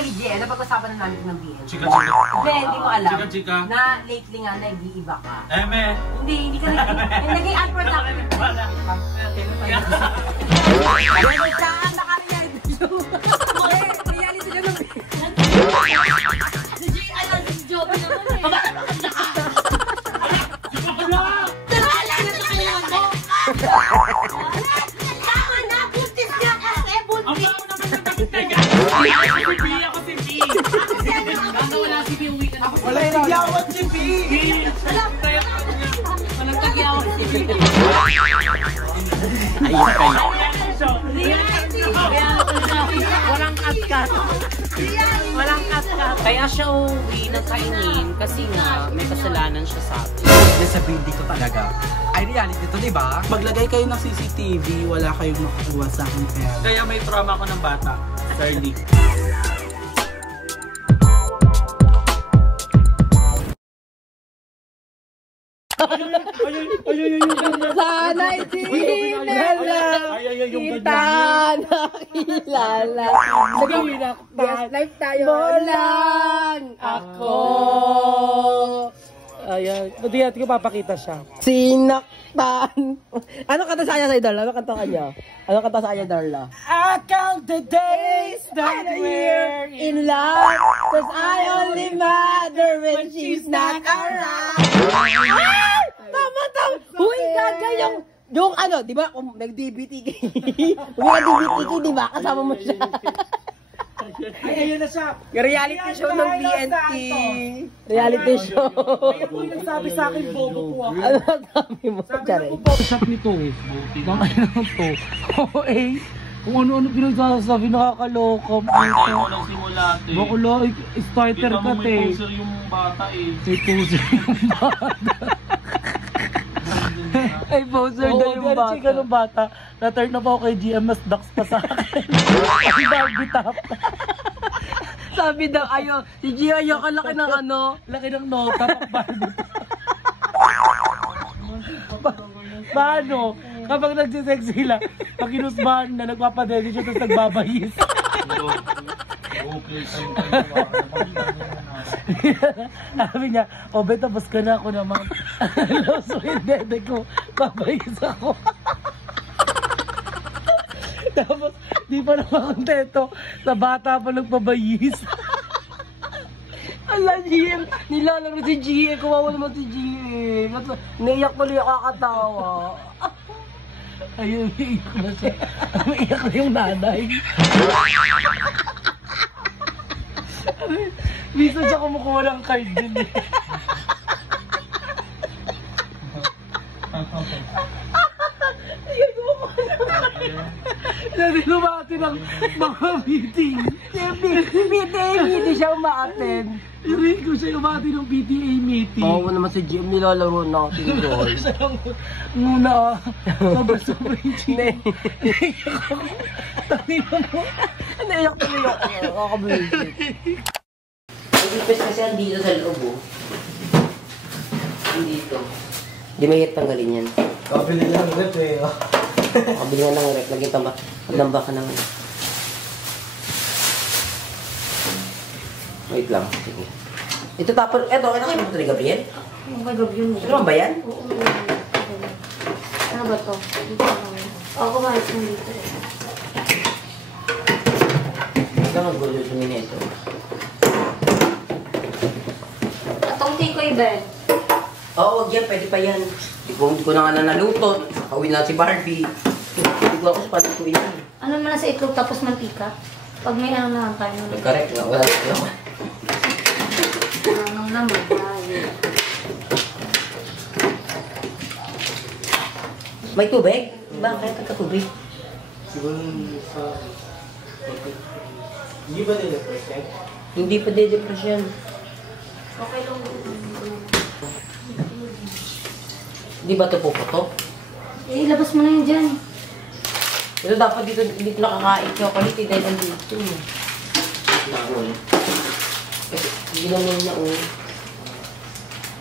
Actually, Jen, napag-usapan na namin ng BL. Chika. Hindi, hindi mo alam. Chika. Na lately nga, nag-iiba ka. Eme. Hindi ka naging unproductive. Ganun saan naka-reality show. Reality show ng BL. Si G, alam, si Joby naman eh. Wala yung nagyawat si B! Walang tagyawat si B. Ayun kayo. Walang kat-kat. Walang kat-kat. Kaya siya uwi ng kainin kasi nga may kasalanan siya sa atin. Sabihin dito talaga. Ay, reality to, di ba? Maglagay kayo ng CCTV, wala kayong makakuha sa akin pera. Kaya may trauma ko ng bata. Sirly. Sana'y di nila kita nakilala. Live tayo. Molang ako. Ayan, hindi ko papakita siya. Sinaktan. Ano kanta sa kanya sa Idol? Ano kanta kanya? Ano kanta sa kanya, Darla? I count the days that we're In love, cause I only matter when she's not around. Ay! Tama! Uy, gaga yung ano, di ba? Nag-DBTK. Nag-DBTK, di ba? Kasama mo siya. Ay, ayun na siya. Yung reality show ng BNT. Reality show. Kaya po yung nagsabi sa akin, bobo po ako. Ano sabi mo? Sabi ko po. Shop nito eh. Kakain lang to. Oo eh. Kung ano-ano pinagsasabi, nakakaloka. Hindi mo lang simula, te. Bakula, starter ka, te. May poser yung bata eh. May poser yung bata. Ay, poser daw yung bata. Chika ng bata. Na-turn na pa ako kay GMS Dax pa sa akin. Ay, Barbie top. Sabi daw, ayo, si Gio, ayo ka laki ng ano. Laki ng nota, Barbie top. Paano? Kapag nagsisex sila, pag inusbahan na, nagpapadede siya, tapos nagbabayis. Okay, Sabi niya, o be, tapos ka na ako naman. So yung dede ko, babayis ako. Tapos, di pa naman kontento, sa bata pa nagpabayis. Ala, GM, nilalaro si GM, kumawa naman si GM. Naiyak tuloy yung kakatawa. Ayun, iiyak na siya. Iiyak na yung nanay. Minsan siya kumukuha ng card din eh. Sabi lumati ng mga meeting. Hindi siya umaaten. Rin ko siya lumati ng PTA meeting. Oo naman si GM, nilalaro natin doon. Muna sobra-sobra yung chino. Tanina mo. Naiyak tuloy ako, kakabulsit. Nagipis kasi andito sa loob oh. Andito. Di mahirap tanggalin yan. Kabili lang ulit eh. Kabili nga ng rep, laging tamba ka naman. Wait lang, sige. Ito tapos, eto, ano kayo ito ni Gabriel? Ano ba Gabriel? Ano ba yan? Oo. Ano ba to? Oo, kumalis na dito eh. Ito ang gulo sa minito. Atong tikoy, Ben. Oo, wag yan, pwede pa yan. Hindi ko na nga naluto. Nakawin na si Barbie. Hindi ko ako sa patituin yan. Ano naman sa itlog tapos mantika? Pag may ano naman tayo naman. Correct nga, wala naman. Ano naman tayo. May tubig? Bakit nagkatubig? Siguro sa... Hindi ba nila-press yan? Hindi pa de-depress yan. Okay lang. Di ba ito puputok? Eh, labas mo na yun dyan. Ito dapat dito nakakain ka palit dahil andito. Kasi ginamon niya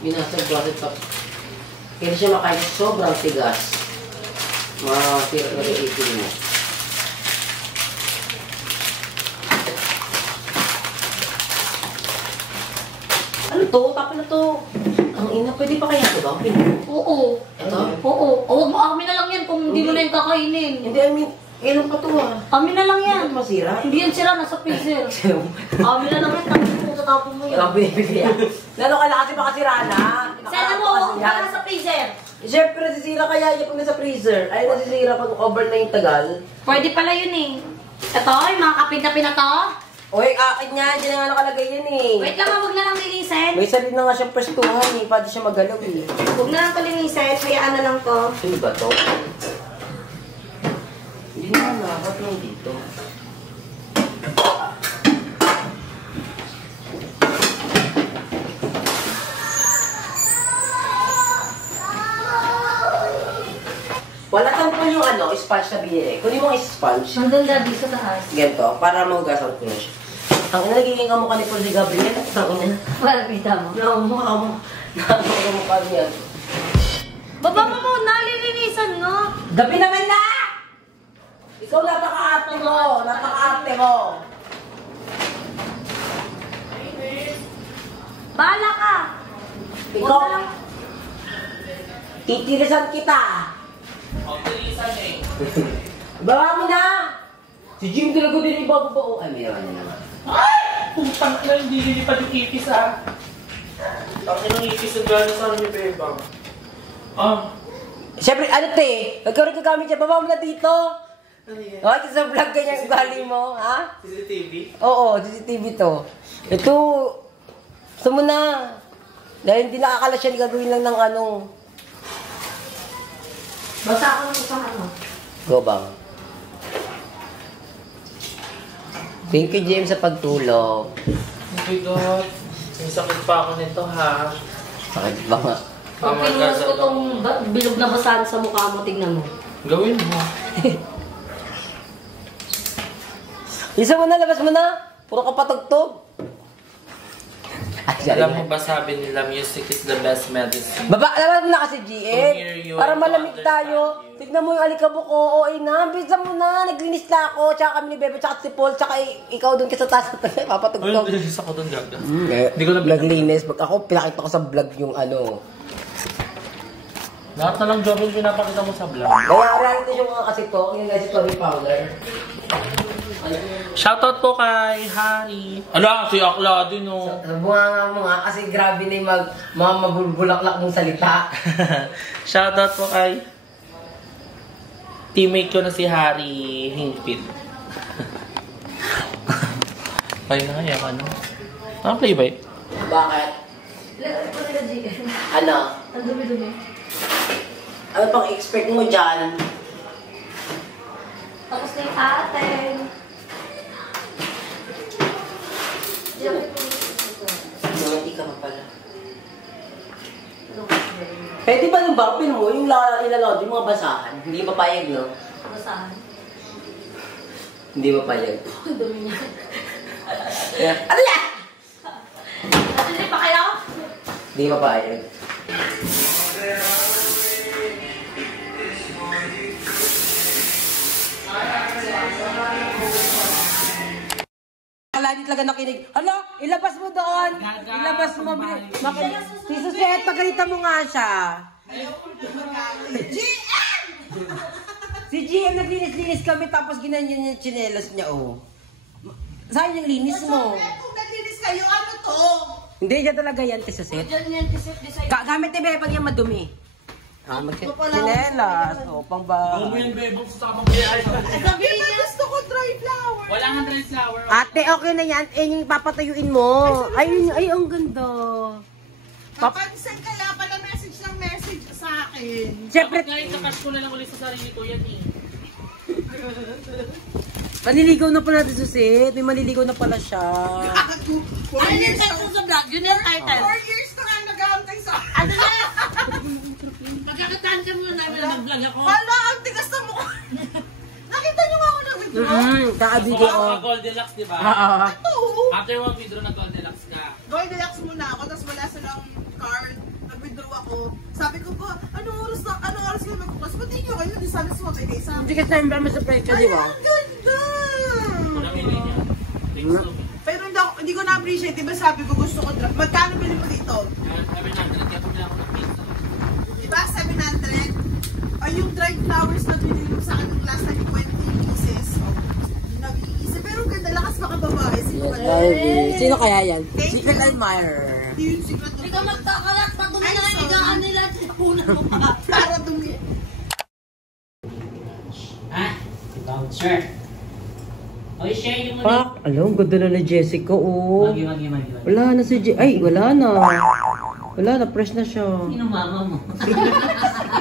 binasag-basag pa. Kaya siya makain sobrang tigas. Masira na rin itin mo. to, tapon na to. Ang ina, pwede pa kaya ito ba? Oo. Ito? Oo. O, wag mo, amin na lang yan kung hindi mo na yung kakainin. Hindi, I mean, ilan pa to ah? Amin na lang yan. Hindi ito masira? Hindi yan sira, nasa freezer. Amin na lang yan, tapos mo tatapon mo yan. Ang binibili yan. Lalo ka lang kasi baka sira na. Sana mo, wala nasa freezer. Siyempre, nasisira kaya yan pag nasa freezer. Ay, nasisira pag over na yung tagal. Pwede pala yun eh. Ito, yung mga kapit na to. Uy, akin niya. Diyan na nga nakalagay yan eh. Wait lang, wag na lang linisin. May sarili na nga siyang prestuhan eh. Pwede siya magalaw eh. Huwag na lang ito linisin, hayaan na lang to. Sino ba to? Hindi na nakakot lang dito. Wala kang po yung ano, sponge na binili. Kunin mo ang sponge. Nandun daddy sa taas. Ganito, para mahugasan ko na siya. Ang ina, nagiging kamukha ni Paul de Gabriel. Ang ina. Wala, kita mo. Nakamukha mo. Nakamukha niya. Baba mo muna, lilinisan no. Gabi naman na! Ikaw napaka-arte mo! Napaka-arte mo! Bahala ka. Ikaw, Huwag na lang. titirisan kita! Baba mo na! Si Jim talaga din yung bababa. Ay, mayroon na naman. Putang na, hindi lilipad yung ipis ah. Bakit ang ipis ang gano'n sa akin yung bebang? Siyempre, ano te? Nagkaroon ka gamit siya. Baba mo na dito! Ano yan? Okay, kasi sa vlog ganyan ang ugali mo, ha? CCTV? Oo, CCTV to. Ito, gusto mo na. Dahil hindi nakakalas yan, gagawin lang ng ano. Basta ako ng isang ano. Go bang. Thank you, James, sa pagtulong. Oh my God. May sakit pa ako nito ha. Sakit ba nga? Pag pinunas ko tong bilog na basahan sa mukha mo, tignan mo. Gawin mo. Isa mo na, labas mo na. Puro ka patugtog. Ay, Alam mo ba sabi nila, music is the best medicine? Baba, labas mo na kasi, To GN. hear you Para and to malamig understand tayo. you. Tignan mo yung alikabok ko. Okay na. Bisa mo na. Naglinis na ako. Tsaka kami ni Bebe. Tsaka si Paul. Tsaka ikaw dun ka sa taas. Papatugtog. Ay, nililis ako dun gaga. Hindi ko na- naglinis. Ako, pinakita ko sa vlog yung ano. Lahat na lang job yung pinapakita mo sa vlog. Kaya reality yung mga kasi to. Yung guys, ito yung powder. Shoutout po kay Harry. Ala, si Akla din oh. Bunga mo nga kasi grabe na yung mga mabulbulaklak mong salita. Shoutout po kay teammate ko na si Harry Hingpit. Ay na yan, ano? Play ba eh? Bakit? Lagay ko nila GN. Ano? Ang dumi-dumi. Ano pang expect mo dyan? Tapos na yung atin. Hindi ka pa pala. Pwede ba yung bangpin mo, yung ilalod, yung mga basahan? Hindi mapayag, no? Basahan. Hindi mapayag. Ang dumi niya. Ano yan? Hindi pa kayo? Hindi mapayag. Lagi talaga nakinig. Hala, ilabas mo doon. Ilabas mo. Si Suset, pagkalita mo nga siya. Si GM naglinis-linis kami tapos ginanyan niya yung tsinelas niya, oh. Saan yung linis mo? Kung naglinis kayo, ano to? Hindi, yan talaga yan, si Suset. Diyan yan, design. Gamit ni Bebe pag yan madumi. Ah, tsinelas. O, pang ba? Yung bebong sa sabang kaya. Sabihin niya. Gusto ko dry flower. Wala nga dry flower. Ate, okay na yan. Eh, yung papatayuin mo. Ay, ang ganda. Papansin kaya pala message ng message sa akin. Siyempre, Ngayon, kakash ko na lang ulit sa sarili ko yan eh. maniligaw na pala natin, Susit. May maniligaw na pala siya. Ano yung title sa vlog? Yun yung title. 4 years na nga nag-aantay sa akin. Ano na? Magkakataan ka muna namin na nag-vlog ako. Hala, ang tigas na mukha. Nakita niyo nga ako nag-withdraw? Kakabigay ko. Mga Goldilocks, di ba? Oo. Oo. After one withdraw na Goldilocks ka. Goldilocks muna ako, tapos wala silang card. Nag-withdraw ako. Sabi ko ba, anong oras kayo magbukas? Ba't di nyo kayo? Di sana sumabigay sa Hindi akin. ka sa sa presyo, di ba? Ay, ang ganda! Wala may linya. Thanks so. Pero hindi ko na na-appreciate, diba sabi ko gusto ko drop. Magkano bilhin mo dito? 700, kaya pabila ako ng pizza. Diba 700? Ay, yung dried flowers na binili mo sa akin yung last time 20 pieces. Nag-iisip. Pero ganda, lakas baka babae. Sino kaya yan? Secret admirer. Hindi yung secret. Hindi ka magkakalat pag umigaan nila. Una mo pa. Para dumi. Si Bouncer. Oy, share yung Pak, alam, ganda na ni Jessica, oh. Magi. Wala na si Ay, wala na. Wala na, fresh na siya. Sino mama mo?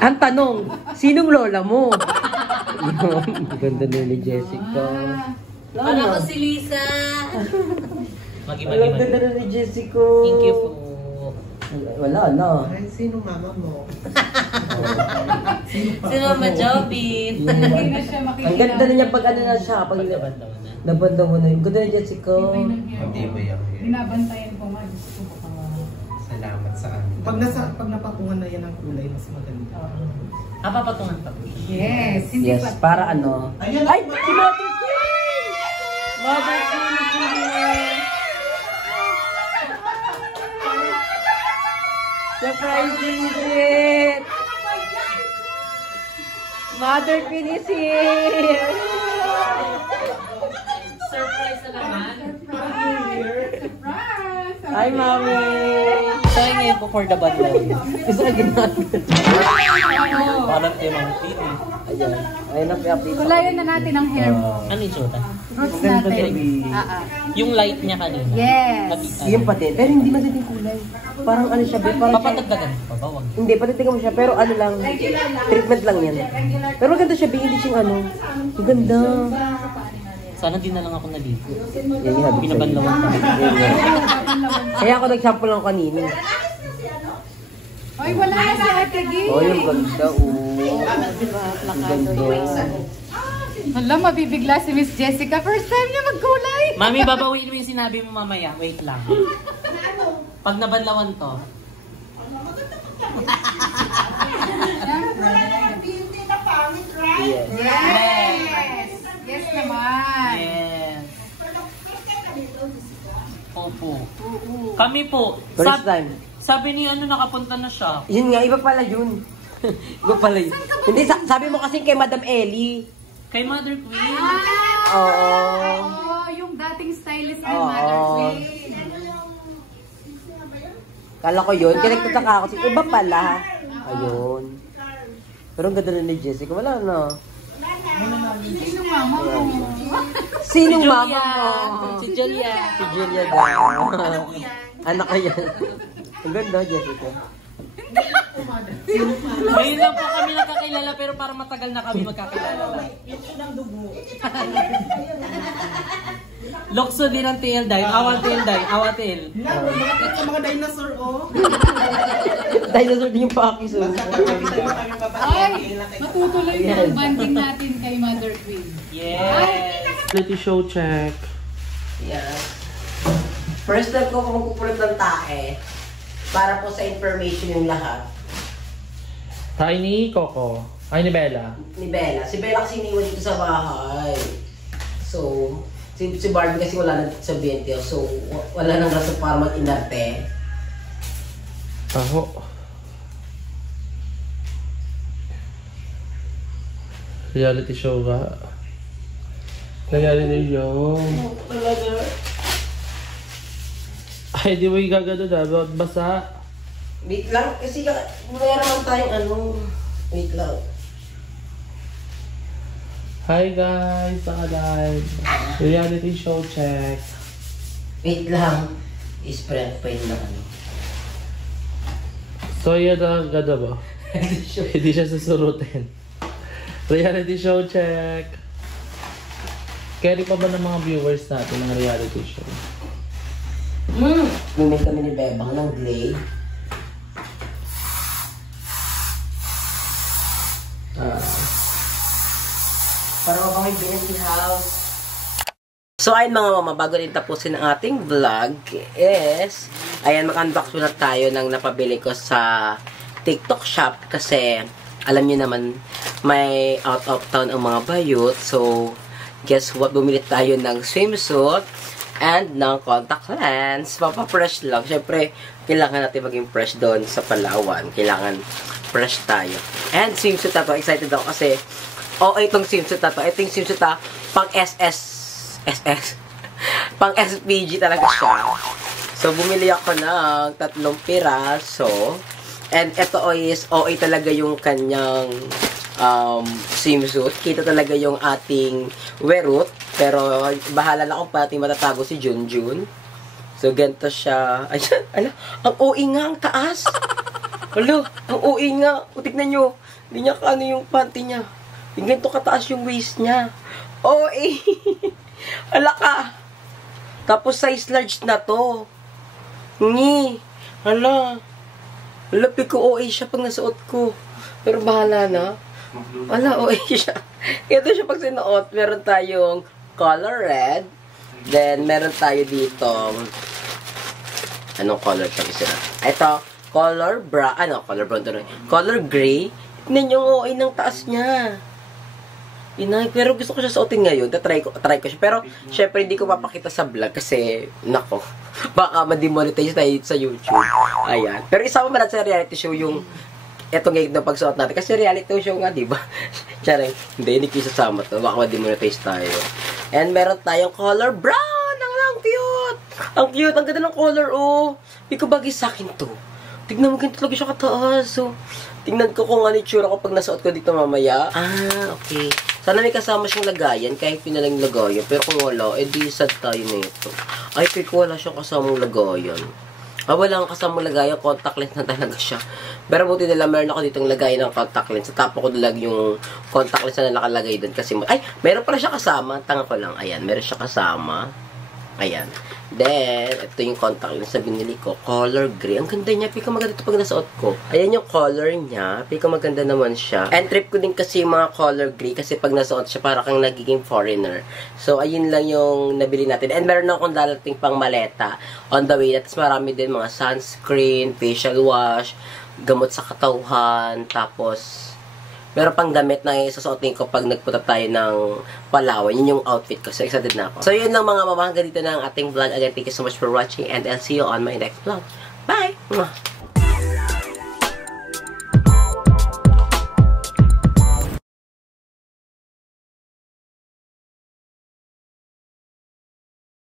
Ang tanong, sinong lola mo? Ganda na ni Jessica. Wala Wala na. ko si Lisa. Magi. Walang ganda na ni Jessica. Thank you po. Wala na. Ay, sino mama mo? Sino Mama Joby? Ang ganda na niya pag ano na siya. Pag Pagkabandaw na. nabanda mo na yun. Ganda ni Jessica. Hindi ba yan? Binabantayan ko nga, gusto ko pa. Salamat sa amin. Pag napatungan na yan ang kulay, mas maganda. Papatungan pa po siya. Yes, hindi Yes, pa. para ano. Ayan, Ay, si Mother Queen! Mother Queen! Surprise visit! Mother Queen is here! Surprise na naman. Surprise! Hi, Mami! Tayo ngayon po for the bad life. Gusto ka ginagawa. Parang tayo mga pili. Ayan. Ayun na, update. Kulayan na natin ang hair mo. Ano yung suta? Roots Ganda natin. baby. Yung light niya kanina. Yes. Yung pati. Pero hindi masiting kulay. Parang ano siya, babe, parang Papatagdagan pa ba? Wag. hindi, patitigan mo siya, pero ano lang, treatment lang yan. Pero maganda siya, babe, hindi siyang ano. Ang ganda. Sana din na lang ako naligo. Yan yung habit sa'yo. Pinabanlawan pa. Yan, yan. Kaya ako nag-sample lang kanina. Ay, wala na si Ate Gay. Oh, yung ganda, oh. Ang ganda. Hala, mabibigla si Miss Jessica. First time niya magkulay. Mami, babawiin mo yung sinabi mo mamaya. Wait lang. Pag nabanlawan to. Yes. Yes. Yes naman. Yes. Opo. Kami po. First time. Sabi ni ano, nakapunta na siya. Yun nga, iba pala yun. Iba pala yun. Hindi, sabi mo kasi kay Madam Ellie. Kay Mother Queen. Oo. Oh, yung dating stylist ni Oo. Mother Queen. Kala ko yun. Kaya nagtataka ako. Iba pala. Ayun. Pero ang ganda na ni Jessica. Wala na. Sino mama mo? Sinong mama mo? Si Julia. Si Julia daw. Anak ko yan. Ang ganda, Jessica. Ngayon lang po kami nakakilala pero para matagal na kami magkakilala. Lokso din ang tail dive. Awal tail dive. Awal tail. Malapit sa mga dinosaur, oh. Dinosaur din yung pakis. Oh. Ay, matutuloy na ang banding natin kay Mother Queen. Yes. Quality show check. Yeah. First time ko magpupulot ng tae. Para po sa information yung lahat. Hi ni Coco. Hi ni Bella. Ni Bella. Si Bella kasi iniwan dito sa bahay. So, si Barbie kasi wala na dito sa 20. So, wala nang rason para mag-inarte. Aho. Reality show ka. Reality show. Talaga. Ay, di mo igagano na. Basta. Wait lang. Kasi meron naman tayong ano. Wait lang. Hi guys, naka-live. Reality show check. Wait lang. Spread pa yun na ano. So yan ang ganda ba? Hindi siya susurutin. Reality show check. Carry pa ba ng mga viewers natin ng reality show? Bumili kami ni Bebang ng Glade. Para mabangay binity house. So ayun mga mama, bago din tapusin ang ating vlog is, ayan, mag-unbox muna tayo ng napabili ko sa TikTok shop kasi alam niyo naman may out of town ang mga bayot. So guess what, bumili tayo ng swimsuit and ng contact lens. Papa-fresh lang. Siyempre, kailangan natin maging fresh doon sa Palawan. Kailangan fresh tayo. And swimsuit na to. Excited ako kasi itong swimsuit na to. Ito yung swimsuit na pang SS. Pang SPG talaga siya. So, bumili ako ng 3 piraso. And ito is OA talaga yung kanyang swimsuit. Kita talaga yung ating werut. Pero, bahala na kung pati matatago si Junjun. So, ganito siya. Ayan, ala, ang OA nga, ang taas. Ala, ang OA nga. O, tignan nyo. Hindi niya kaano yung panty niya. Tignan to kataas yung waist niya. OA. Ala ka. Tapos, size large na to. Ngi. Ala. Lapi ko OA siya pag nasuot ko. Pero, bahala na. Ala, OA siya. Ito siya pag sinuot. Meron tayong color red. Then, meron tayo dito. Anong color ito? Ito, color brown. Color brown to rin. Color gray. Tignan yung OA ng taas niya. Inay, pero gusto ko siya suotin ngayon. Try ko siya. Pero, syempre, hindi ko papakita sa vlog kasi, nako, baka ma-demonetize tayo sa YouTube. Ayan. Pero isama mo natin sa reality show yung etong ngayon na pagsuot natin. Kasi reality show nga, diba? Charing, hindi ko isasama to. Baka ma-demonetize tayo. And meron tayong color brown. Ang cute! Ang cute! Ang ganda ng color, oh! Hindi ko bagay sa akin to. Tignan mo, ganito talaga siya kataas. So, tingnan ko kung ano itsura ko pag nasuot ko dito mamaya. Okay. Sana may kasama siyang lagayan, kahit pinalang lagayan. Pero kung wala, edi sad tayo na ito. Ay, pero wala siyang kasamang lagayan. Wala kang kasamang lagayan, contact lens na talaga siya. Pero buti nila, meron ako ditong lagayan ng contact lens. Sa tapo ko dalag yung contact lens na nakalagay doon. Kasi, meron pala siya kasama. Tanga ko lang. Ayan, meron siya kasama. Ayan. Then, ito yung contact lens na binili ko. Color gray. Ang ganda niya. Pika maganda ito pag nasuot ko. Ayan yung color niya. Pika maganda naman siya. And trip ko din kasi yung mga color gray. Kasi pag nasuot siya, para kang nagiging foreigner. So, ayun lang yung nabili natin. And meron akong dalating pang maleta on the way. At marami din mga sunscreen, facial wash, gamot sa katauhan. Tapos, meron pang damit na isasuotin ko pag nagpunta tayo ng Palawan. Yun yung outfit ko. So, excited na ako. So, yun lang mga mamahanga dito ng ating vlog. Again, thank you so much for watching and I'll see you on my next vlog. Bye!